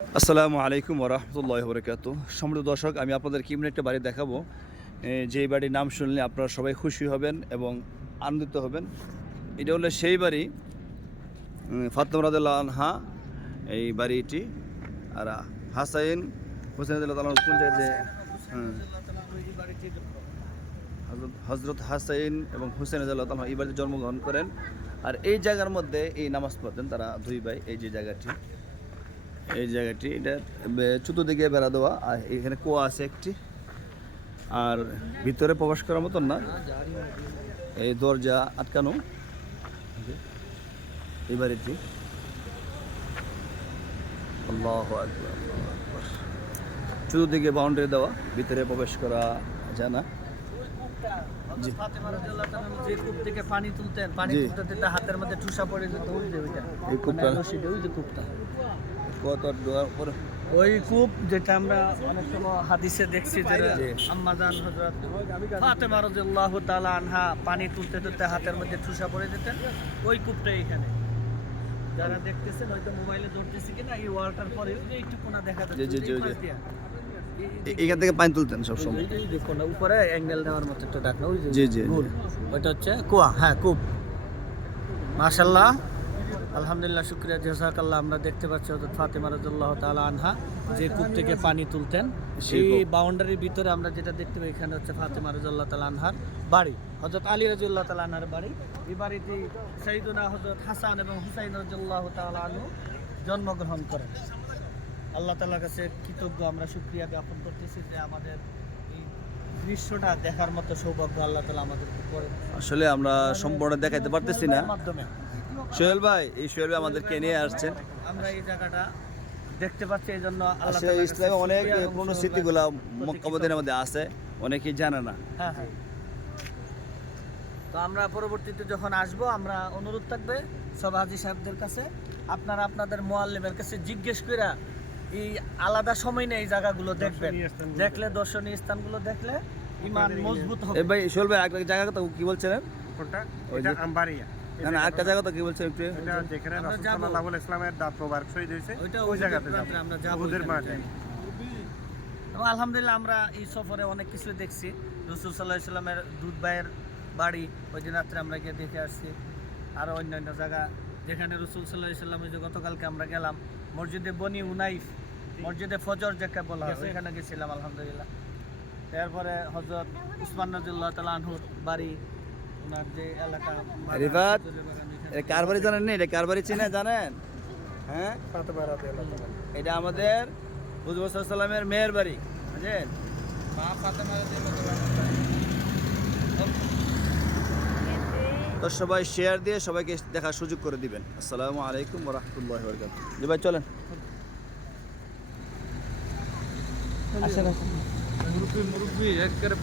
আসসালামু আলাইকুম ওরহমতুল্লাহি ওবরাকাতুহু। সম্মানিত দর্শক, আমি আপনাদেরকে এমন একটা বাড়ি দেখাবো যে বাড়ির নাম শুনলে আপনারা সবাই খুশি হবেন এবং আনন্দিত হবেন। এটা হলো সেই বাড়ি, ফাতেমা রাদিয়াল্লাহু আনহা এই বাড়িটি। আর হাসাইন হোসেন রাদিয়াল্লাহু তাআলা কোন জায়গায় হযরত হাসাইন এবং হোসেন রাদিয়াল্লাহু তাআলা এই বাড়িতে জন্মগ্রহণ করেন। আর এই জায়গার মধ্যে এই নামাজ পড়তেন তারা দুই ভাই। এই যে জায়গাটি, এই জায়গাটি এটা চতুর্দিকে বেড়া দেওয়া, আর এখানে কুয়া আছে একটি, আর ভিতরে প্রবেশ করার মতন না, এই দরজা আটকানো এই বাড়িটি। আল্লাহু আকবার, আল্লাহু আকবার। চতুর্দিকে বাউন্ডারি দেওয়া, ভিতরে প্রবেশ করা যায় না। জি। ফাতেমা রাদিয়াল্লাহু তাআলা যে কূপ থেকে পানি তুলতেন, পানি জি। তুলতে তুলতে হাতের মধ্যে ঠুসা পড়ে যেত, ওই যে ওইটা, এই কূপটা? মানে রশিদে ওই যে কূপটা, কত দেওয়ার পরে ওই কূপ যেটা আমরা অনেক সময় হাদিসে দেখছি, যেটা জি। আম্মাজান হযরত ফাতেমা রাদিয়াল্লাহু তাআলা আনহা পানি তুলতে তুলতে হাতের মধ্যে ঠুসা পড়ে যেতেন, ওই কূপটা এখানে। যারা দেখতেছেন হয়তো মোবাইলে ধরতেছি কিনা, এই ওয়ালটার পরে ওই যে একটু কোণা দেখা যাচ্ছে, জি, জি, জি, এই জি। পাশ দিয়া। এখান থেকে পানি তুলতেন সবসময়। এই যে কোণা উপরে অ্যাঙ্গেল নেওয়ার মতো একটা ডাকনা, ওই যে জি, জি, গোল, ওইটা হচ্ছে কুয়া, হ্যাঁ কূপ। মাশাআল্লাহ, আলহামদুলিল্লাহ, শুকরিয়া, জাযাকাল্লাহ। আমরা দেখতে পাচ্ছি হযরত ফাতেমা রাদিয়াল্লাহু তাআলা আনহা যে কূপ থেকে পানি তুলতেন, সেই এই কূপ। বাউন্ডারির ভিতরে আমরা যেটা দেখতে পাই, এখানে হচ্ছে ফাতেমা রাদিয়াল্লাহু তাআলা আনহার বাড়ি, হযরত আলী রাদিয়াল্লাহু তাআলা আনহার বাড়ি। এই বাড়িতে সাইয়্যিদুনা হযরত হাসান এবং হুসাইন রাদিয়াল্লাহু তাআলা আনহু জন্মগ্রহণ করেন। আল্লাহ তাআলার কাছে কৃতজ্ঞ, আমরা শুকরিয়া জ্ঞাপন করতেছি যে আমাদের এই দৃশ্যটা দেখার মতো সৌভাগ্য আল্লাহ তাআলা আমাদেরকে করে আসলে আমরা সম্পূর্ণ দেখাইতে পারতেছি না। মাধ্যমে সোহেল ভাই, এই সোহেল ভাই আমাদেরকে নিয়ে আসছেন। আমরা এই জায়গাটা দেখতে পাচ্ছি, এই জন্য আল্লাহ আসলে তাআলার কাছে ইসলামে অনেক শুকরিয়া এবং পুরনো সৌভাগ্য স্মৃতিগুলা প্রতি মক্কা মদিনার মধ্যে আছে, অনেকেই জানে না। হ্যাঁ হ্যাঁ। তো আমরা পরবর্তীতে যখন আসবো, আমরা অনুরোধ থাকবে সব হাজী সাহেবদের কাছে, আপনারা আপনাদের মুআল্লিমের কাছে জিজ্ঞেস কইরা এই আলাদা সময় নেই এই জায়গাগুলো দেখবেন, দেখলে দর্শনীয় স্থানগুলো দেখলে ঈমান মজবুত হবে। এই ভাই সোহেল ভাই, একটা জায়গা কথা কি বলছিলেন? কোনটা? ওই এটা যে- আম্বারিয়া। না না, একটা জায়গা তো কি বলছেন একটু? এটা যেখানে আমরা রাসূল যাবো। সাল্লাল্লাহু আলাইহি ইসলামের দাঁত মোবারক শহীদ হয়েছে, ওইটা ওই জায়গাতে যাব। আমরা যাবো উহুদের ওইখানে মাঠে। যাই। এবং আলহামদুলিল্লাহ আমরা এই সফরে অনেক কিছু দেখছি। রাসূল সাল্লাল্লাহু আলাইহি সাল্লামের দুধ ভাইয়ের বাড়ি, ওই দিন রাত্রে আমরা গিয়ে দেখে আসছি। আরও অন্যান্য জায়গা যেখানে রাসূল সাল্লাল্লাহু আলাইহি সাল্লামের যে গতকালকে আমরা গেলাম, মসজিদে বনি উনাইফ, মসজিদে ফজর যাকে বলা হয়, ওইখানে গেছিলাম আলহামদুলিল্লাহ। তারপরে হযরত উসমান রাদিয়াল্লাহু তাআলা আনহুর বাড়ি, ওনার যে এলাকা রিফাত, এটা কার বাড়ি জানেন না? এটা কার বাড়ি চিনে জানেন? হ্যাঁ, ফাতেমা রাদিয়াল্লাহু তাআলা। এটা আমাদের হুজুর সাল্লাল্লাহু আলাইহি সাল্লামের মেয়ের বাড়ি, বুঝলেন? তো সবাই শেয়ার দিয়ে সবাইকে দেখার সুযোগ করে দিবেন। আসসালামু আলাইকুম ওয়া রাহমাতুল্লাহি ওয়া বারাকাতুহু। জি ভাই, চলেন। আসেন আসেন। মুরব্বি একবারে